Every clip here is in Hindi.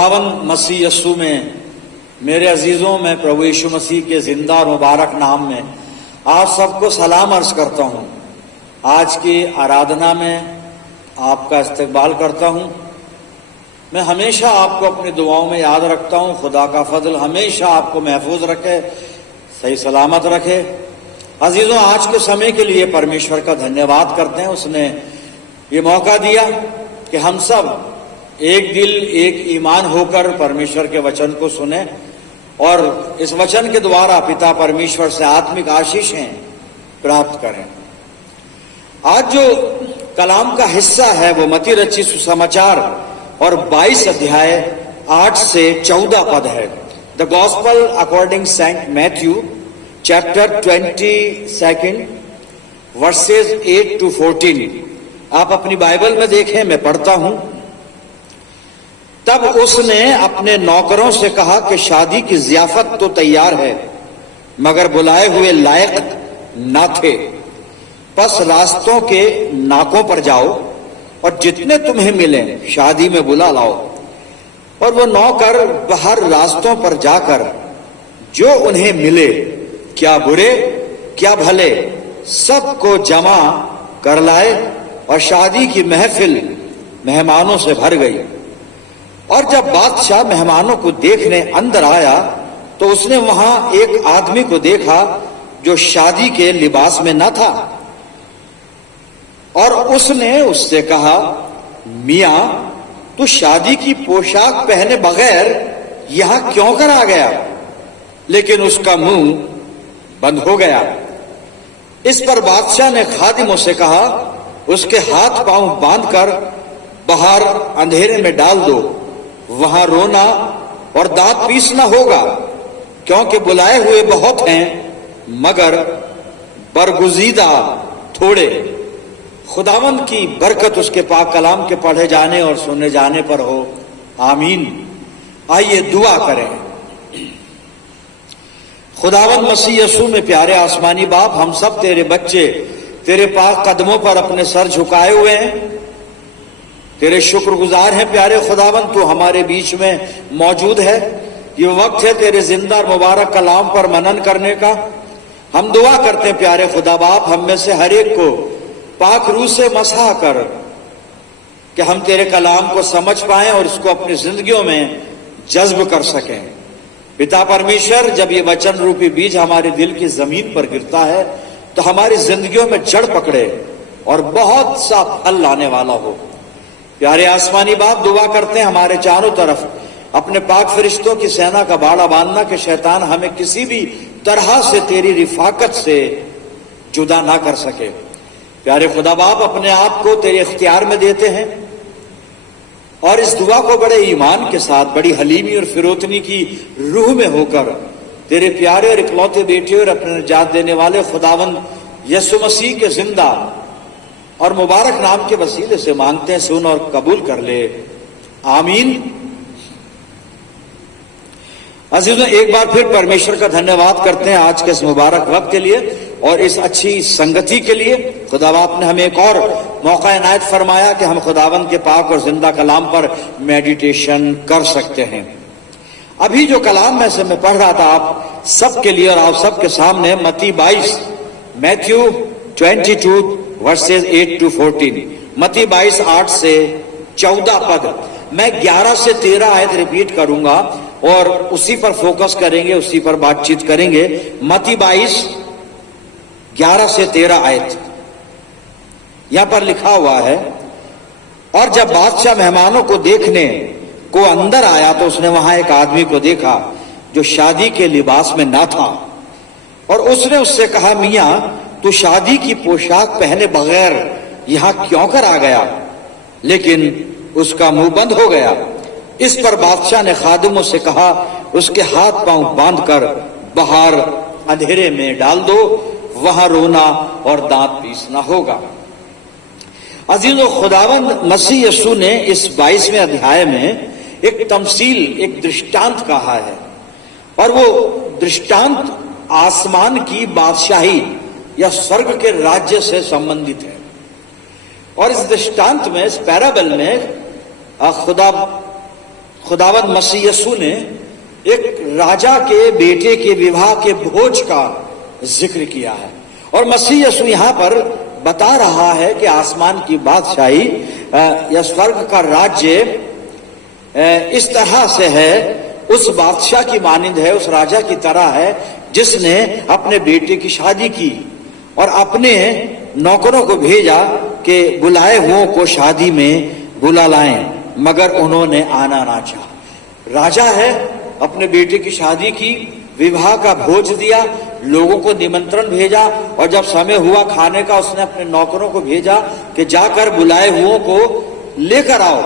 खुदावन मसीह यस्सु में मेरे अजीजों में प्रभु यीशु मसीह के जिंदा और मुबारक नाम में आप सबको सलाम अर्ज करता हूं। आज की आराधना में आपका इस्तकबाल करता हूं। मैं हमेशा आपको अपनी दुआओं में याद रखता हूं। खुदा का फजल हमेशा आपको महफूज रखे, सही सलामत रखे। अजीजों, आज के समय के लिए परमेश्वर का धन्यवाद करते हैं। उसने ये मौका दिया कि हम सब एक दिल एक ईमान होकर परमेश्वर के वचन को सुने और इस वचन के द्वारा पिता परमेश्वर से आत्मिक आशीषें प्राप्त करें। आज जो कलाम का हिस्सा है वो मत्ती रचित सुसमाचार और 22 अध्याय 8 से 14 पद है। The gospel according Saint Matthew chapter 22 verses 8 to 14। आप अपनी बाइबल में देखें, मैं पढ़ता हूं। तब उसने अपने नौकरों से कहा कि शादी की ज़ियाफत तो तैयार है, मगर बुलाए हुए लायक न थे। बस रास्तों के नाकों पर जाओ और जितने तुम्हें मिले शादी में बुला लाओ। और वो नौकर बाहर रास्तों पर जाकर जो उन्हें मिले, क्या बुरे क्या भले, सबको जमा कर लाए और शादी की महफिल मेहमानों से भर गई। और जब बादशाह मेहमानों को देखने अंदर आया तो उसने वहां एक आदमी को देखा जो शादी के लिबास में न था। और उसने उससे कहा, मियां, तू शादी की पोशाक पहने बगैर यहां क्यों कर आ गया? लेकिन उसका मुंह बंद हो गया। इस पर बादशाह ने खादिमों से कहा, उसके हाथ पांव बांधकर बाहर अंधेरे में डाल दो। वहां रोना और दांत पीसना होगा, क्योंकि बुलाए हुए बहुत हैं मगर बरगुजीदा थोड़े। खुदावंद की बरकत उसके पाक कलाम के पढ़े जाने और सुने जाने पर हो, आमीन। आइए दुआ करें। खुदावंद मसीह यस्सु में प्यारे आसमानी बाप, हम सब तेरे बच्चे तेरे पाक कदमों पर अपने सर झुकाए हुए हैं। तेरे शुक्रगुजार हैं प्यारे खुदावंद, तू हमारे बीच में मौजूद है। ये वक्त है तेरे जिंदा और मुबारक कलाम पर मनन करने का। हम दुआ करते हैं प्यारे खुदा बाप, हम में से हर एक को पाक रूह से मसहा कर कि हम तेरे कलाम को समझ पाएं और इसको अपनी जिंदगियों में जज्ब कर सकें। पिता परमेश्वर, जब ये वचन रूपी बीज हमारे दिल की जमीन पर गिरता है तो हमारी जिंदगियों में जड़ पकड़े और बहुत सा फल लाने वाला हो। प्यारे आसमानी बाप, दुआ करते हैं हमारे चारों तरफ अपने पाक फरिश्तों की सेना का बाड़ा बांधना कि शैतान हमें किसी भी तरह से तेरी रिफाकत से जुदा ना कर सके। प्यारे खुदा बाप, अपने आप को तेरे इख्तियार में देते हैं और इस दुआ को बड़े ईमान के साथ, बड़ी हलीमी और फिरोतनी की रूह में होकर तेरे प्यारे और इकलौते बेटे और अपने निजात देने वाले खुदावंद यीशु मसीह के जिंदा और मुबारक नाम के वसीले से मांगते हैं, सुन और कबूल कर ले, आमीन। अजीजों, एक बार फिर परमेश्वर का धन्यवाद करते हैं आज के इस मुबारक वक्त के लिए और इस अच्छी संगति के लिए। खुदा बाप ने हमें एक और मौका इनायत फरमाया कि हम खुदावंद के पाक और जिंदा कलाम पर मेडिटेशन कर सकते हैं। अभी जो कलाम में से मैं पढ़ रहा था आप सबके लिए और आप सबके सामने मत्ती 22 मैथ्यू 22 वर्सेस 8 to 14। मत्ती 22 8 से 14 पद। मैं 11 से 13 आयत रिपीट करूंगा और उसी पर फोकस करेंगे, उसी पर बातचीत करेंगे। मत्ती 22 11 से 13 आयत यहां पर लिखा हुआ है, और जब बादशाह मेहमानों को देखने को अंदर आया तो उसने वहां एक आदमी को देखा जो शादी के लिबास में ना था। और उसने उससे कहा, मियां, तू शादी की पोशाक पहने बगैर यहां क्यों कर आ गया? लेकिन उसका मुंह बंद हो गया। इस पर बादशाह ने खादिमों से कहा, उसके हाथ पांव बांधकर बाहर अंधेरे में डाल दो। वहां रोना और दांत पीसना होगा। अजीजों, खुदावंद मसीह यस्सु ने इस 22वें अध्याय में एक तमसील, एक दृष्टांत कहा है और वो दृष्टांत आसमान की बादशाही या स्वर्ग के राज्य से संबंधित है। और इस दृष्टांत में, इस पैराबल में खुदावंद मसीह यीशु ने एक राजा के बेटे के विवाह के भोज का जिक्र किया है। और मसीह यीशु यहां पर बता रहा है कि आसमान की बादशाही या स्वर्ग का राज्य इस तरह से है, उस बादशाह की मानिंद है, उस राजा की तरह है जिसने अपने बेटे की शादी की और अपने नौकरों को भेजा कि बुलाए हुओं को शादी में बुला लाएं, मगर उन्होंने आना ना चाहा। राजा है, अपने बेटे की शादी की, विवाह का भोज दिया, लोगों को निमंत्रण भेजा, और जब समय हुआ खाने का उसने अपने नौकरों को भेजा कि जाकर बुलाए हुओं को लेकर आओ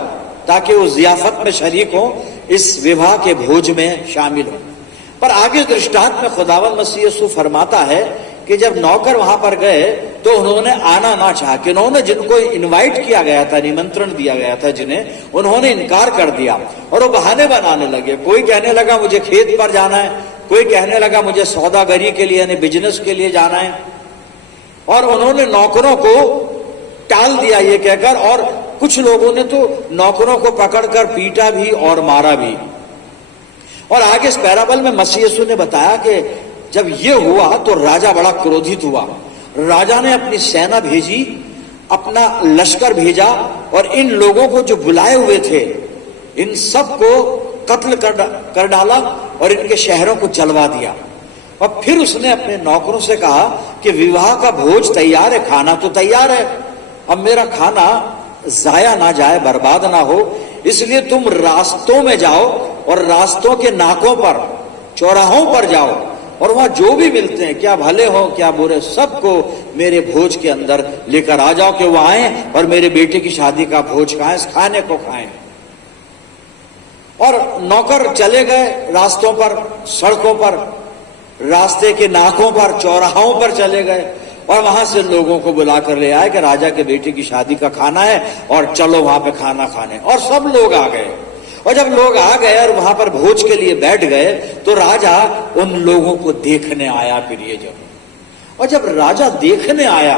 ताकि उस जियाफत में शरीक हो, इस विवाह के भोज में शामिल हो। पर आगे दृष्टांत में खुदावंद मसीह यीशु फरमाता है कि जब नौकर वहां पर गए तो उन्होंने आना ना चाहा, कि उन्होंने जिनको इनवाइट किया गया था, निमंत्रण दिया गया था जिन्हें, उन्होंने इनकार कर दिया और वो बहाने बनाने लगे। कोई कहने लगा मुझे खेत पर जाना है, कोई कहने लगा मुझे सौदागरी के लिए यानी बिजनेस के लिए जाना है, और उन्होंने नौकरों को टाल दिया ये कहकर, और कुछ लोगों ने तो नौकरों को पकड़कर पीटा भी और मारा भी। और आगे इस पैराबल में मसीह यीशु ने बताया कि जब ये हुआ तो राजा बड़ा क्रोधित हुआ। राजा ने अपनी सेना भेजी, अपना लश्कर भेजा, और इन लोगों को जो बुलाए हुए थे इन सबको कत्ल कर डाला और इनके शहरों को जलवा दिया। और फिर उसने अपने नौकरों से कहा कि विवाह का भोज तैयार है, खाना तो तैयार है, अब मेरा खाना जाया ना जाए, बर्बाद ना हो, इसलिए तुम रास्तों में जाओ और रास्तों के नाकों पर, चौराहों पर जाओ, और वहां जो भी मिलते हैं, क्या भले हो क्या बुरे, सबको मेरे भोज के अंदर लेकर आ जाओ कि वो आए और मेरे बेटे की शादी का भोज खाएं, इस खाने को खाएं। और नौकर चले गए रास्तों पर, सड़कों पर, रास्ते के नाकों पर, चौराहों पर चले गए और वहां से लोगों को बुला कर ले आए कि राजा के बेटे की शादी का खाना है और चलो वहां पे खाना खाने। और सब लोग आ गए, और जब लोग आ गए और वहां पर भोज के लिए बैठ गए तो राजा उन लोगों को देखने आया। फिर ये जब राजा देखने आया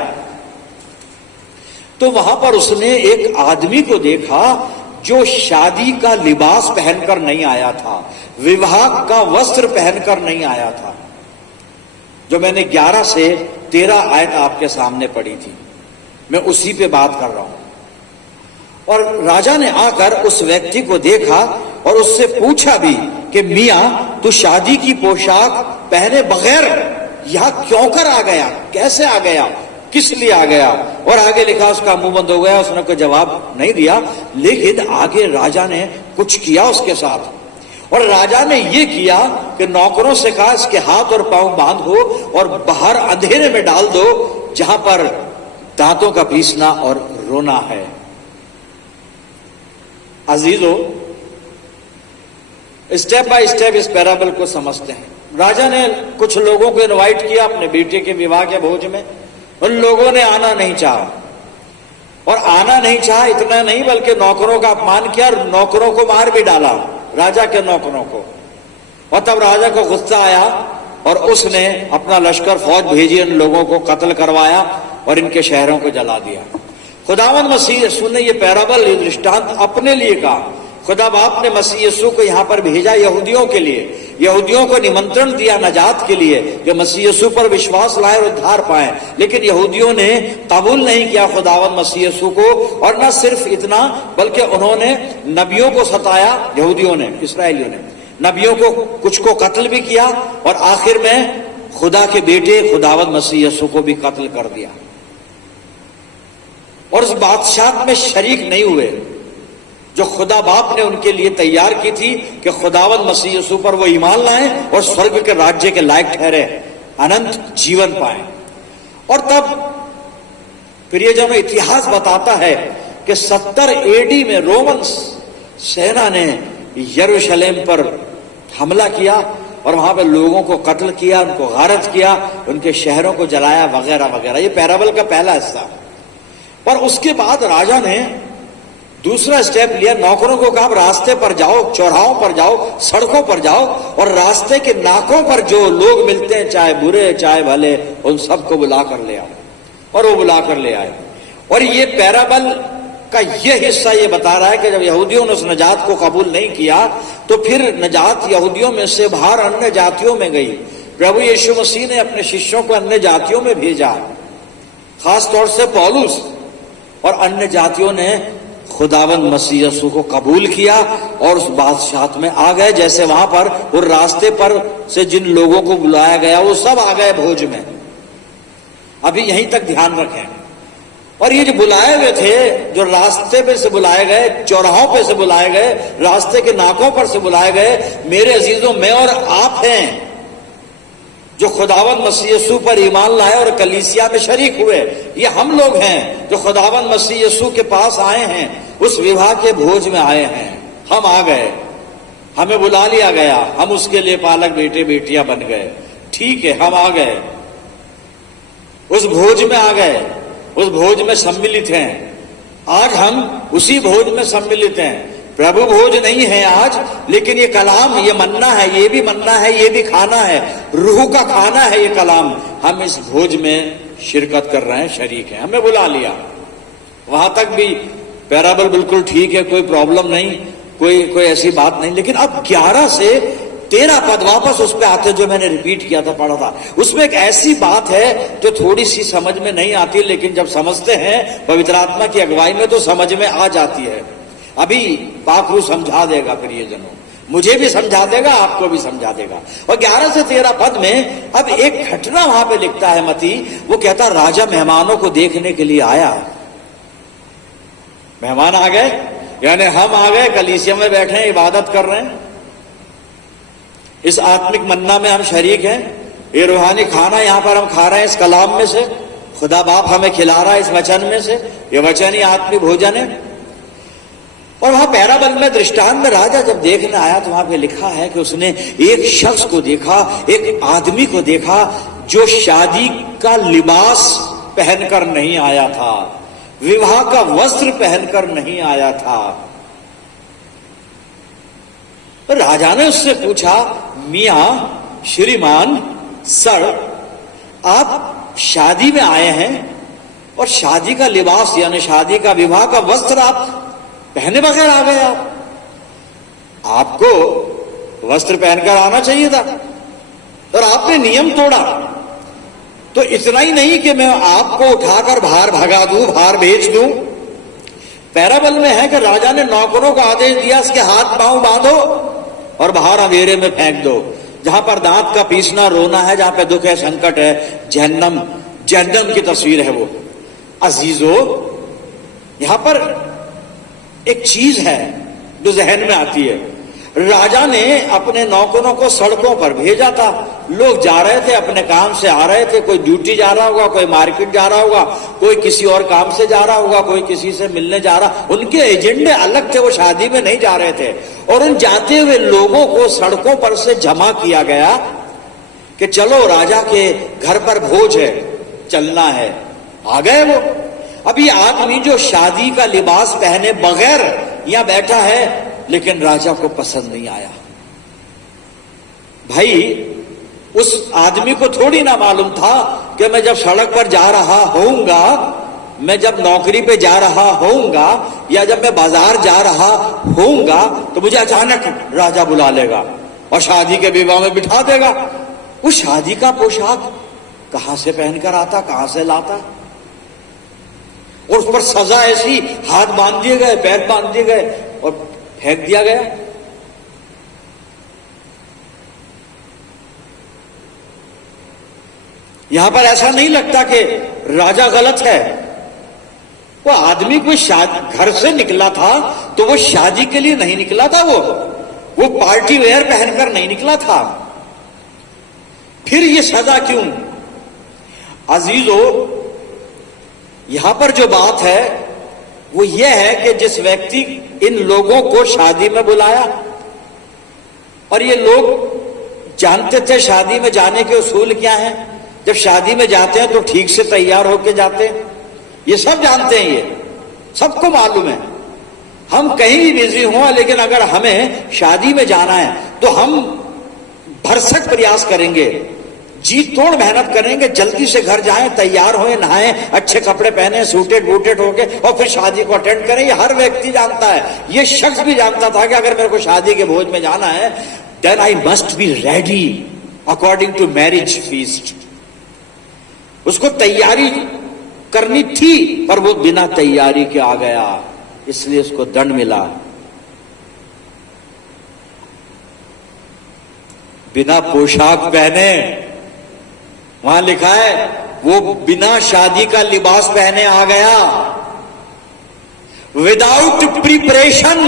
तो वहां पर उसने एक आदमी को देखा जो शादी का लिबास पहनकर नहीं आया था, विवाह का वस्त्र पहनकर नहीं आया था, जो मैंने 11 से 13 आयत आपके सामने पढ़ी थी, मैं उसी पे बात कर रहा हूं। और राजा ने आकर उस व्यक्ति को देखा और उससे पूछा भी कि मियां तू शादी की पोशाक पहने बगैर यहां क्यों कर आ गया, कैसे आ गया, किस लिए आ गया। और आगे लिखा उसका मुंह बंद हो गया, उसने कोई जवाब नहीं दिया। लेकिन आगे राजा ने कुछ किया उसके साथ, और राजा ने ये किया कि नौकरों से कहा इसके हाथ और पांव बांधो और बाहर अंधेरे में डाल दो जहां पर दांतों का पीसना और रोना है। अजीजों, स्टेप बाय स्टेप इस पैराबल को समझते हैं। राजा ने कुछ लोगों को इनवाइट किया अपने बेटे के विवाह के भोज में, उन लोगों ने आना नहीं चाहा, और आना नहीं चाहा इतना नहीं बल्कि नौकरों का अपमान किया और नौकरों को मार भी डाला, राजा के नौकरों को। और तब राजा को गुस्सा आया और उसने अपना लश्कर फौज भेजी, इन लोगों को कत्ल करवाया और इनके शहरों को जला दिया। खुदावंद मसीह यीशु ने ये पैराबल, ये दृष्टांत अपने लिए कहा। खुदा बाप ने मसीह यीशु को यहां पर भेजा यहूदियों के लिए, यहूदियों को निमंत्रण दिया नजात के लिए कि मसीह यीशु पर विश्वास लाए और उद्धार पाए। लेकिन यहूदियों ने कबूल नहीं किया खुदावंद मसीह यीशु को, और न सिर्फ इतना बल्कि उन्होंने नबियों को सताया, यहूदियों ने, इसराइलियों ने नबियों को कुछ को कत्ल भी किया, और आखिर में खुदा के बेटे खुदावंद मसीह यीशु को भी कत्ल कर दिया। और उस बादशाह में शरीक नहीं हुए जो खुदा बाप ने उनके लिए तैयार की थी कि खुदावंद मसीह यीशु पर वो ईमान लाएं और स्वर्ग के राज्य के लायक ठहरे, अनंत जीवन पाएं। और तब प्रियजनों, इतिहास बताता है कि 70 एडी में रोमन सेना ने यरूशलेम पर हमला किया और वहां पर लोगों को कत्ल किया, उनको गारत किया, उनके शहरों को जलाया वगैरह वगैरह। ये पैराबल का पहला हिस्सा। पर उसके बाद राजा ने दूसरा स्टेप लिया, नौकरों को कहा रास्ते पर जाओ, चौराहों पर जाओ, सड़कों पर जाओ, और रास्ते के नाकों पर जो लोग मिलते हैं, चाहे बुरे चाहे भले, उन सबको बुला कर ले आओ। और वो बुला कर ले आए। और ये पैराबल का यह हिस्सा ये बता रहा है कि जब यहूदियों ने उस नजात को कबूल नहीं किया तो फिर नजात यहूदियों में से बाहर अन्य जातियों में गई। प्रभु यीशु मसीह ने अपने शिष्यों को अन्य जातियों में भेजा, खास तौर से पौलुस, और अन्य जातियों ने खुदावंद मसीह यीशु को कबूल किया और उस बादशाहत में आ गए। जैसे वहां पर वो रास्ते पर से जिन लोगों को बुलाया गया वो सब आ गए भोज में। अभी यहीं तक ध्यान रखें। और ये जो बुलाए हुए थे, जो रास्ते पे से बुलाए गए, चौराहों पे से बुलाए गए, रास्ते के नाकों पर से बुलाए गए, मेरे अजीजों मैं और आप हैं जो खुदावंद मसीह यीशु पर ईमान लाए और कलीसिया में शरीक हुए। ये हम लोग हैं जो खुदावंद मसीह यीशु के पास आए हैं, उस विवाह के भोज में आए हैं। हम आ गए, हमें बुला लिया गया, हम उसके लिए पालक बेटे बेटियां बन गए। ठीक है, हम आ गए, उस भोज में आ गए, उस भोज में सम्मिलित हैं। आज हम उसी भोज में सम्मिलित हैं। प्रभु भोज नहीं है आज, लेकिन ये कलाम, ये मन्ना है, ये भी मन्ना है, ये भी खाना है, रूह का खाना है ये कलाम। हम इस भोज में शिरकत कर रहे हैं, शरीक हैं, हमें बुला लिया। वहां तक भी पैराबल बिल्कुल ठीक है, कोई प्रॉब्लम नहीं, कोई ऐसी बात नहीं। लेकिन अब 11 से 13 पद वापस उस पर आते, जो मैंने रिपीट किया था, पढ़ा था, उसमें एक ऐसी बात है जो थोड़ी सी समझ में नहीं आती, लेकिन जब समझते हैं पवित्र आत्मा की अगुवाई में तो समझ में आ जाती है। अभी पाखरू समझा देगा, प्रियजनों, मुझे भी समझा देगा, आपको भी समझा देगा। और 11 से 13 पद में अब एक घटना वहां पे लिखता है मती, वो कहता राजा मेहमानों को देखने के लिए आया। मेहमान आ गए, यानी हम आ गए, कलीसिया में बैठे हैं, इबादत कर रहे हैं, इस आत्मिक मन्ना में हम शरीक हैं। ये रूहानी खाना यहां पर हम खा रहे हैं इस कलाम में से, खुदा बाप हमें खिला रहा है इस वचन में से, ये वचन ही आत्मिक भोजन है। और वहां पैराबल में, दृष्टांत में राजा जब देखने आया तो वहां पे लिखा है कि उसने एक शख्स को देखा, एक आदमी को देखा जो शादी का लिबास पहनकर नहीं आया था, विवाह का वस्त्र पहनकर नहीं आया था। राजा ने उससे पूछा, मियां, श्रीमान, सर, आप शादी में आए हैं और शादी का लिबास यानी शादी का विवाह का वस्त्र आप पहने बगैर आ गए। आपको वस्त्र पहनकर आना चाहिए था और आपने नियम तोड़ा। तो इतना ही नहीं कि मैं आपको उठाकर बाहर भगा दूं, बाहर भेज दूं। पैराबल में है कि राजा ने नौकरों को आदेश दिया, इसके हाथ पांव बांधो और बाहर अंधेरे में फेंक दो, जहां पर दांत का पीसना, रोना है, जहां पे दुख है, संकट है, जहन्नम की तस्वीर है वो। अजीजो, यहां पर एक चीज है जो जहन में आती है। राजा ने अपने नौकरों को सड़कों पर भेजा था, लोग जा रहे थे, अपने काम से आ रहे थे, कोई ड्यूटी जा रहा होगा, कोई मार्केट जा रहा होगा, कोई किसी और काम से जा रहा होगा, कोई किसी से मिलने जा रहा, उनके एजेंडे अलग थे, वो शादी में नहीं जा रहे थे। और उन जाते हुए लोगों को सड़कों पर से जमा किया गया कि चलो राजा के घर पर भोज है, चलना है। आ गए वो। अब ये आदमी जो शादी का लिबास पहने बगैर यहां बैठा है, लेकिन राजा को पसंद नहीं आया। भाई, उस आदमी को थोड़ी ना मालूम था कि मैं जब सड़क पर जा रहा होऊंगा, मैं जब नौकरी पे जा रहा होऊंगा, या जब मैं बाजार जा रहा होऊंगा, तो मुझे अचानक राजा बुला लेगा और शादी के विवाह में बिठा देगा। वो शादी का पोशाक कहां से पहनकर आता, कहां से लाता, और उस पर सजा ऐसी, हाथ बांध दिए गए, पैर बांध दिए गए और फेंक दिया गया। यहां पर ऐसा नहीं लगता कि राजा गलत है। वो आदमी कोई घर से निकला था तो वो शादी के लिए नहीं निकला था, वो पार्टी वेयर पहनकर नहीं निकला था। फिर ये सजा क्यों? अजीजों, यहां पर जो बात है वो ये है कि जिस व्यक्ति इन लोगों को शादी में बुलाया, और ये लोग जानते थे शादी में जाने के उसूल क्या हैं, जब शादी में जाते हैं तो ठीक से तैयार होके जाते हैं, ये सब जानते हैं, ये सबको मालूम है। हम कहीं भी बिजी हों, लेकिन अगर हमें शादी में जाना है तो हम भरसक प्रयास करेंगे जी तोड़ मेहनत करेंगे, जल्दी से घर जाएं, तैयार होए, नहाएं, अच्छे कपड़े पहने, सूटेड वूटेड होके और फिर शादी को अटेंड करें। ये हर व्यक्ति जानता है, ये शख्स भी जानता था कि अगर मेरे को शादी के भोज में जाना है, then I must be ready according to marriage feast. उसको तैयारी करनी थी, पर वो बिना तैयारी के आ गया, इसलिए उसको दंड मिला। बिना पोशाक पहने, वहां लिखा है वो बिना शादी का लिबास पहने आ गया, विदाउट प्रिपरेशन।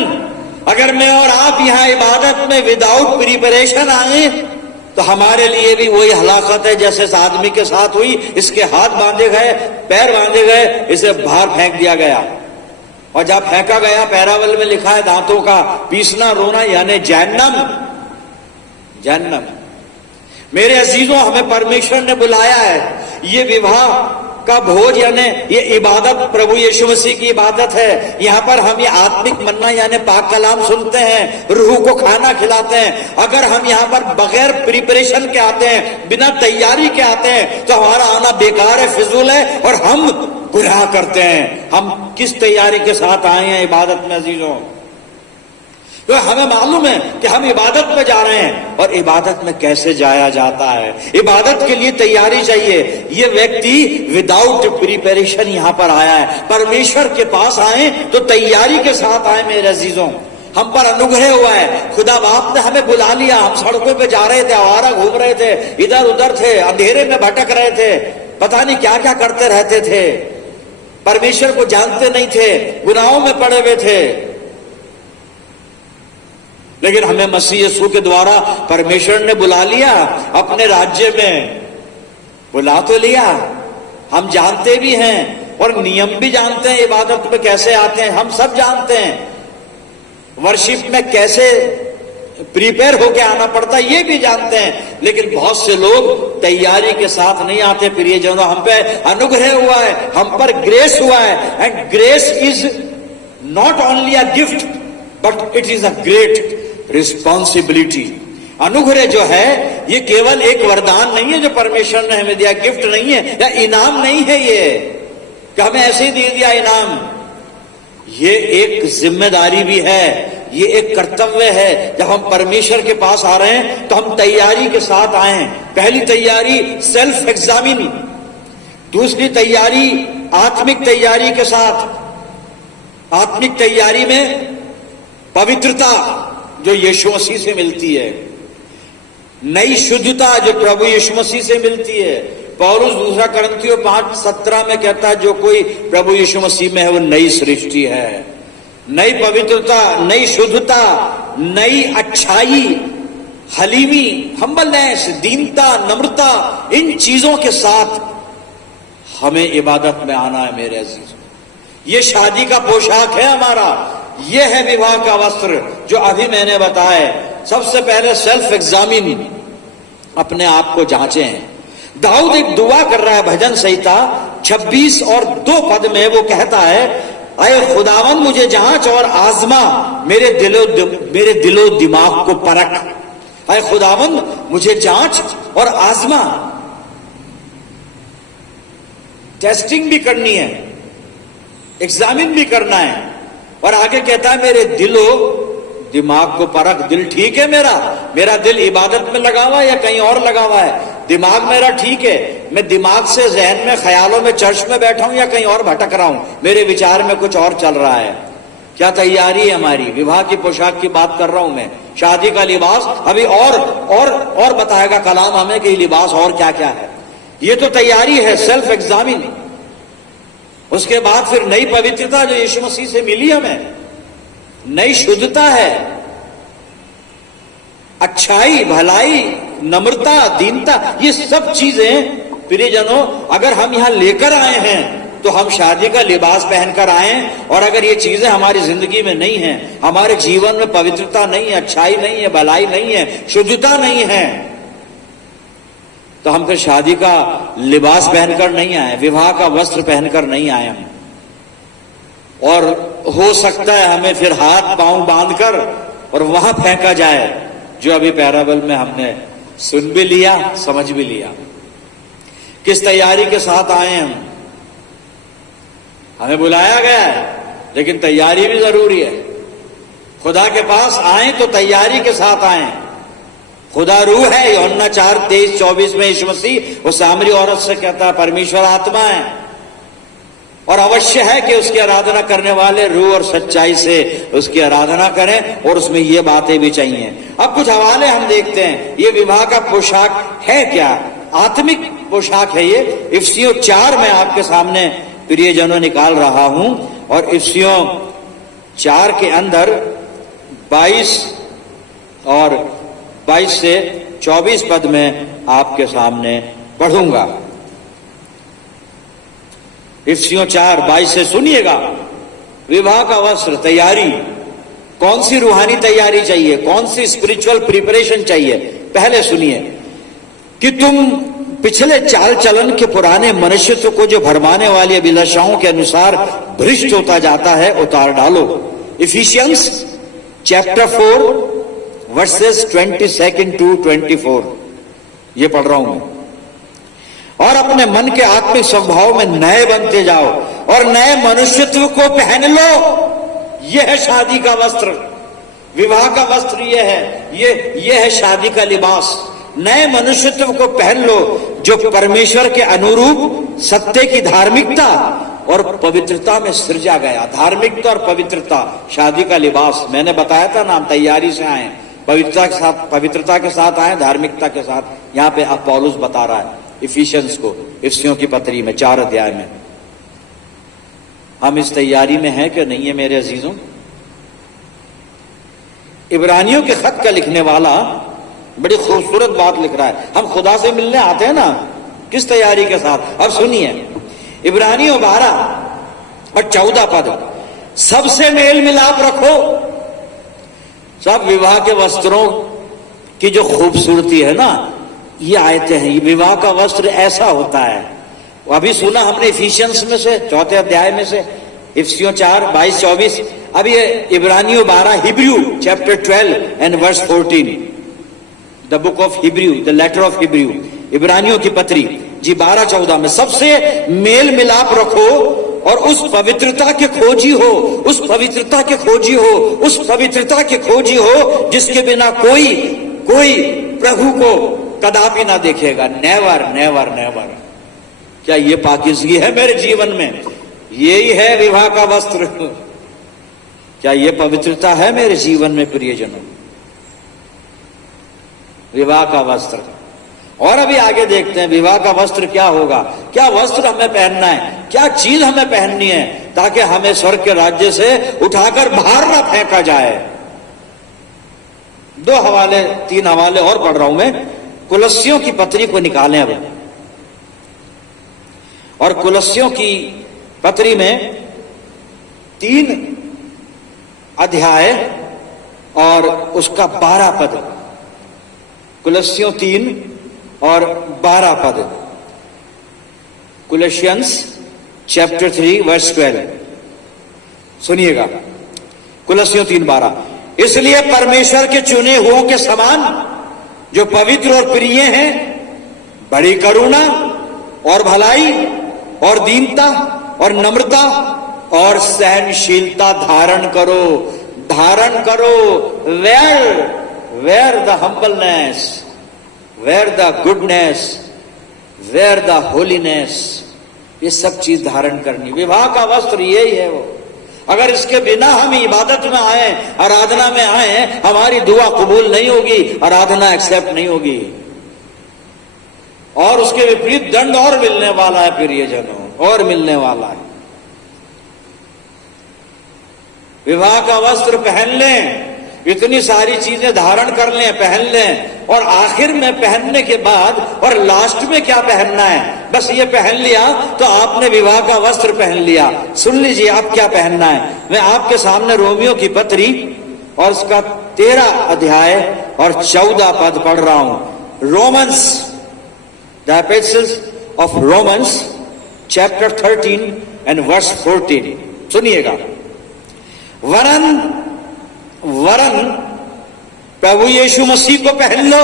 अगर मैं और आप यहां इबादत में विदाउट प्रिपरेशन आए तो हमारे लिए भी वही हलाकत है जैसे इस आदमी के साथ हुई। इसके हाथ बांधे गए, पैर बांधे गए, इसे बाहर फेंक दिया गया। और जब फेंका गया, पैरावल में लिखा है दांतों का पीसना, रोना, यानी जहन्नम। जहन्नम। मेरे अजीजों, हमें परमेश्वर ने बुलाया है, ये विवाह का भोज यानी ये इबादत प्रभु यीशु मसीह की इबादत है। यहां पर हम ये आत्मिक मन्ना यानी पाक कलाम सुनते हैं, रूह को खाना खिलाते हैं। अगर हम यहां पर बगैर प्रिपरेशन के आते हैं, बिना तैयारी के आते हैं, तो हमारा आना बेकार है, फिजूल है और हम गुनाह करते हैं। हम किस तैयारी के साथ आए हैं इबादत में अजीजों? तो हमें मालूम है कि हम इबादत में जा रहे हैं, और इबादत में कैसे जाया जाता है। इबादत के लिए तैयारी चाहिए। ये व्यक्ति विदाउट प्रिपरेशन यहां पर आया है। परमेश्वर के पास आए तो तैयारी के साथ आए। मेरे अजीजों, हम पर अनुग्रह हुआ है, खुदा बाप ने हमें बुला लिया। हम सड़कों पे जा रहे थे, आवारा घूम रहे थे, इधर उधर थे, अंधेरे में भटक रहे थे, पता नहीं क्या क्या करते रहते थे, परमेश्वर को जानते नहीं थे, गुनाहों में पड़े हुए थे। लेकिन हमें मसीह यीशु के द्वारा परमेश्वर ने बुला लिया, अपने राज्य में बुला तो लिया। हम जानते भी हैं और नियम भी जानते हैं, इबादत में कैसे आते हैं हम सब जानते हैं, वर्शिप में कैसे प्रिपेयर होके आना पड़ता है ये भी जानते हैं। लेकिन बहुत से लोग तैयारी के साथ नहीं आते। प्रियजनों, हम पे अनुग्रह हुआ है, हम पर ग्रेस हुआ है, and grace is not only a gift but it is a great responsibility. अनुग्रह जो है ये केवल एक वरदान नहीं है जो परमेश्वर ने हमें दिया, गिफ्ट नहीं है या इनाम नहीं है ये कि हमें ऐसे ही दे दिया इनाम। ये एक जिम्मेदारी भी है, ये एक कर्तव्य है। जब हम परमेश्वर के पास आ रहे हैं तो हम तैयारी के साथ आए। पहली तैयारी सेल्फ एग्जामिन, दूसरी तैयारी आत्मिक तैयारी के साथ। आत्मिक तैयारी में पवित्रता जो यीशु मसीह से मिलती है, नई शुद्धता जो प्रभु यीशु मसीह से मिलती है। पौलुस दूसरा कुरिन्थियों 5:17 में कहता है जो कोई प्रभु यीशु मसीह में है वो नई सृष्टि है। नई पवित्रता, नई शुद्धता, नई अच्छाई, हलीमी, हम्बलनेस, दीनता, नम्रता, इन चीजों के साथ हमें इबादत में आना है। मेरे अजीज, ये शादी का पोशाक है हमारा, ये है विवाह का वस्त्र जो अभी मैंने बताया। सबसे पहले सेल्फ एग्जामिन, अपने आप को जांचें। दाऊद एक दुआ कर रहा है, भजन संहिता 26 और 2 पद में वो कहता है, अय खुदावन मुझे जांच और आजमा, मेरे दिलो दिमाग को परख। अय खुदावन मुझे जांच और आजमा, टेस्टिंग भी करनी है, एग्जामिन भी करना है। और आगे कहता है मेरे दिलो दिमाग को परख। दिल ठीक है मेरा दिल इबादत में लगा हुआ है या कहीं और लगा हुआ है? दिमाग मेरा ठीक है, मैं दिमाग से जहन में ख्यालों में चर्च में बैठा हूं या कहीं और भटक रहा हूं, मेरे विचार में कुछ और चल रहा है? क्या तैयारी है हमारी? विवाह की पोशाक की बात कर रहा हूं मैं, शादी का लिबास अभी और बताएगा कलाम हमें कि लिबास और क्या क्या है। ये तो तैयारी है, सेल्फ एग्जामिन। उसके बाद फिर नई पवित्रता जो यीशु मसीह से मिली हमें, नई शुद्धता है, अच्छाई, भलाई, नम्रता, दीनता, ये सब चीजें प्रियजनों अगर हम यहां लेकर आए हैं तो हम शादी का लिबास पहनकर आए। और अगर ये चीजें हमारी जिंदगी में नहीं है, हमारे जीवन में पवित्रता नहीं है, अच्छाई नहीं है, भलाई नहीं है, शुद्धता नहीं है, तो हम फिर शादी का लिबास पहनकर नहीं आए, विवाह का वस्त्र पहनकर नहीं आए हम। और हो सकता है हमें फिर हाथ पांव बांधकर और वहां फेंका जाए जो अभी पैराबल में हमने सुन भी लिया, समझ भी लिया। किस तैयारी के साथ आए हम? हमें बुलाया गया है, लेकिन तैयारी भी जरूरी है। खुदा के पास आए तो तैयारी के साथ आए। खुदा रूह है, यूहन्ना 4:23-24 में यीशु मसीह उस सामरी औरत से कहता है परमेश्वर आत्मा है, और अवश्य है कि उसकी आराधना करने वाले रूह और सच्चाई से उसकी आराधना करें, और उसमें ये बातें भी चाहिए। अब कुछ हवाले हम देखते हैं। ये विवाह का पोशाक है क्या? आत्मिक पोशाक है ये। इफिसियों 4 में आपके सामने प्रियजनों निकाल रहा हूं, और इफिसियों 4 के अंदर 22 और 22 से 24 पद में आपके सामने पढ़ूंगा। इफिसियों 4:22 से सुनिएगा। विवाह का वस्त्र, तैयारी, कौन सी रूहानी तैयारी चाहिए, कौन सी स्पिरिचुअल प्रिपरेशन चाहिए? पहले सुनिए कि तुम पिछले चाल चलन के पुराने मनुष्यत्व को जो भरमाने वाली अभिलाषाओं के अनुसार भ्रष्ट होता जाता है उतार डालो। इफिशियंस चैप्टर 4 वर्सेस 22-24 ये पढ़ रहा हूं मैं। और अपने मन के आत्मिक स्वभाव में नए बनते जाओ और नए मनुष्यत्व को पहन लो। यह है शादी का वस्त्र, विवाह का वस्त्र ये है, ये है शादी का लिबास। नए मनुष्यत्व को पहन लो जो परमेश्वर के अनुरूप सत्य की धार्मिकता और पवित्रता में सृजा गया। धार्मिकता और पवित्रता, शादी का लिबास। मैंने बताया था ना, हम तैयारी से आए, पवित्रता के साथ आए, धार्मिकता के साथ। यहां पे अब पौलुस बता रहा है इफिशियंस को, इफिसियों की पत्री में 4 अध्याय में। हम इस तैयारी में हैं कि नहीं है मेरे अजीजों? इब्रानियों के खत का लिखने वाला बड़ी खूबसूरत बात लिख रहा है। हम खुदा से मिलने आते हैं ना, किस तैयारी के साथ? अब सुनिए, इब्रानियों 12 और 14 पद, सबसे मेल मिलाप रखो। सब विवाह के वस्त्रों की जो खूबसूरती है ना, ये आयतें हैं। ये विवाह का वस्त्र ऐसा होता है। अभी सुना हमने इफिशियंस में से 4 अध्याय में से, इफिसियों 4:22-24। अब ये इब्रानियों 12, Hebrew chapter 12 and verse 14, the book of Hebrew, the letter of Hebrew, इब्रानियों की पत्री जी 12-14 में, सबसे मेल मिलाप रखो और उस पवित्रता के खोजी हो, उस पवित्रता के खोजी हो, उस पवित्रता के खोजी हो जिसके बिना कोई प्रभु को कदापि ना देखेगा। Never never never. क्या ये पाकीज़गी है मेरे जीवन में? यही है विवाह का वस्त्र। क्या ये पवित्रता है मेरे जीवन में प्रियजनों? विवाह का वस्त्र। और अभी आगे देखते हैं विवाह का वस्त्र क्या होगा, क्या वस्त्र हमें पहनना है, क्या चीज हमें पहननी है ताकि हमें स्वर्ग के राज्य से उठाकर बाहर ना फेंका जाए। 3 हवाले और पढ़ रहा हूं मैं। कुलस्सियों की पत्री को निकालें अब, और कुलस्सियों की पत्री में 3 अध्याय और उसका 12 पद। कुलस्सियों 3 और 12 पद। कुलसियंस चैप्टर 3 वर्स 12 सुनिएगा। कुलस्सियों 3:12, इसलिए परमेश्वर के चुने हुओं के समान जो पवित्र और प्रिय हैं, बड़ी करुणा और भलाई और दीनता और नम्रता और सहनशीलता धारण करो। धारण करो। Wear the humbleness, wear the goodness, wear the holiness. ये सब चीज धारण करनी। विवाह का वस्त्र यही है वो। अगर इसके बिना हम इबादत में आए, आराधना में आए, हमारी दुआ कबूल नहीं होगी, आराधना एक्सेप्ट नहीं होगी, और उसके विपरीत दंड और मिलने वाला है प्रियजनों, और मिलने वाला है। विवाह का वस्त्र पहन लें, इतनी सारी चीजें धारण कर लें, पहन लें, और आखिर में पहनने के बाद और लास्ट में क्या पहनना है? बस ये पहन लिया तो आपने विवाह का वस्त्र पहन लिया। सुन लीजिए आप क्या पहनना है। मैं आपके सामने रोमियो की पत्री और उसका 13 अध्याय और 14 पद पढ़ रहा हूं। Romans, the epistles of Romans chapter 13 and verse 14 सुनिएगा। वरन प्रभु यीशु मसीह को पहन लो।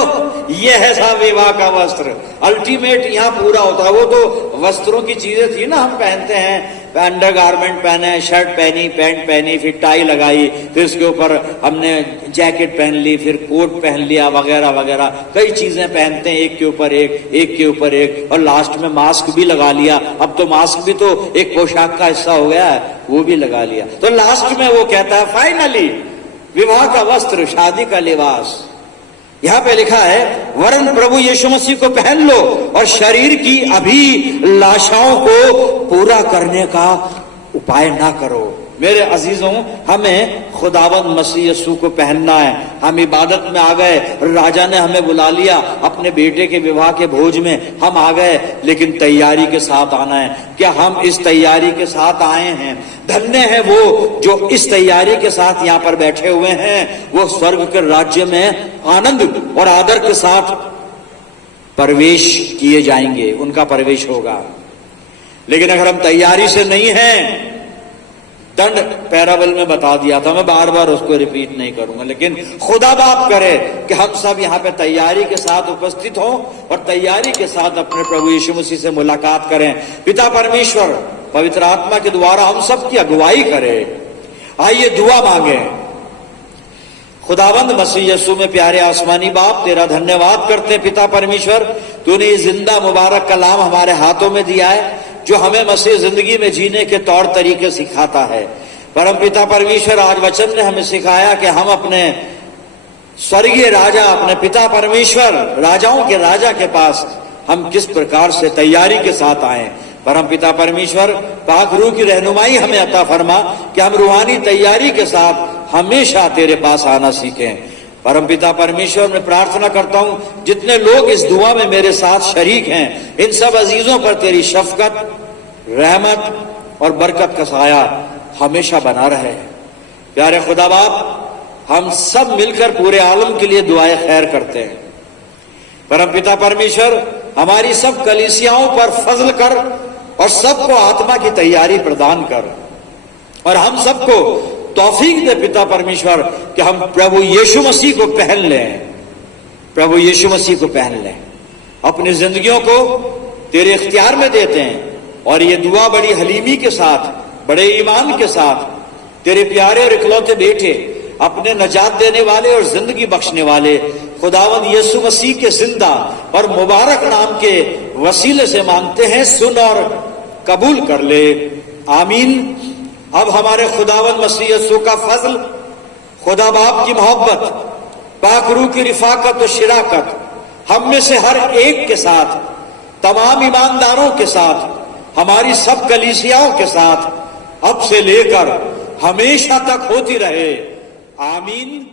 ये है साहब विवाह का वस्त्र। अल्टीमेट यहाँ पूरा होता है। वो तो वस्त्रों की चीजें थी ना, हम पहनते हैं, अंडर गारमेंट पहने, शर्ट पहनी, पैंट पहनी, फिर टाई लगाई, फिर उसके ऊपर हमने जैकेट पहन ली, फिर कोट पहन लिया, वगैरह वगैरह कई चीजें पहनते हैं, एक के ऊपर एक, एक के ऊपर एक, और लास्ट में मास्क भी लगा लिया। अब तो मास्क भी तो एक पोशाक का हिस्सा हो गया है, वो भी लगा लिया। तो लास्ट में वो कहता है फाइनली विवाह का वस्त्र, शादी का लिबास। यहां पे लिखा है वरन प्रभु यीशु मसीह को पहन लो और शरीर की अभिलाषाओं को पूरा करने का उपाय ना करो। मेरे अजीजों, हमें खुदावंद मसीह यीशु को पहनना है। हम इबादत में आ गए, राजा ने हमें बुला लिया अपने बेटे के विवाह के भोज में, हम आ गए, लेकिन तैयारी के साथ आना है। क्या हम इस तैयारी के साथ आए हैं? धन्य है वो जो इस तैयारी के साथ यहाँ पर बैठे हुए हैं, वो स्वर्ग के राज्य में आनंद और आदर के साथ प्रवेश किए जाएंगे, उनका प्रवेश होगा। लेकिन अगर हम तैयारी से नहीं हैं, दंड पैराबल में बता दिया था, मैं बार बार उसको रिपीट नहीं करूंगा, लेकिन खुदा बाप करे कि हम सब यहाँ पे तैयारी के साथ उपस्थित हों और तैयारी के साथ अपने प्रभु यीशु मसीह से मुलाकात करें। पिता परमेश्वर पवित्र आत्मा के द्वारा हम सब की अगुवाई करे। आइए दुआ मांगे। खुदावंद मसीह यीशु में प्यारे आसमानी बाप, तेरा धन्यवाद करते हैं पिता परमेश्वर, तूने ये जिंदा मुबारक कलाम हमारे हाथों में दिया है जो हमें मसीह जिंदगी में जीने के तौर तरीके सिखाता है। परम पिता परमेश्वर, आज वचन ने हमें सिखाया कि हम अपने स्वर्गीय राजा, अपने पिता परमेश्वर, राजाओं के राजा के पास हम किस प्रकार से तैयारी के साथ आए। परम पिता परमेश्वर, पाक रूह की रहनुमाई हमें अता फरमा कि हम रूहानी तैयारी के साथ हमेशा तेरे पास आना सीखें। परम पिता परमेश्वर, मैं प्रार्थना करता हूं जितने लोग इस दुआ में मेरे साथ शरीक हैं, इन सब अजीजों पर तेरी शफकत, रहमत और बरकत का साया हमेशा बना रहे। प्यारे खुदा बाप, हम सब मिलकर पूरे आलम के लिए दुआएं खैर करते हैं। परम पिता परमेश्वर, हमारी सब कलीसियाओं पर फजल कर और सबको आत्मा की तैयारी प्रदान कर, और हम सबको तौफीक दे पिता परमेश्वर कि हम प्रभु यीशु मसीह को पहन लें, प्रभु यीशु मसीह को पहन लें, अपनी जिंदगियों को तेरे इख्तियार में देते हैं। और ये दुआ बड़ी हलीमी के साथ, बड़े ईमान के साथ तेरे प्यारे और इकलौते बेटे, अपने नजात देने वाले और जिंदगी बख्शने वाले खुदावंद यीशु मसीह के जिंदा और मुबारक नाम के वसीले से मांगते हैं, सुन और कबूल कर ले, आमीन। अब हमारे खुदावंद मसीह यीशु का फजल, खुदा बाप की मोहब्बत, पाक रूह की रिफाकत और शिराकत हम में से हर एक के साथ, तमाम ईमानदारों के साथ, हमारी सब कलीसियाओं के साथ अब से लेकर हमेशा तक होती रहे, आमीन।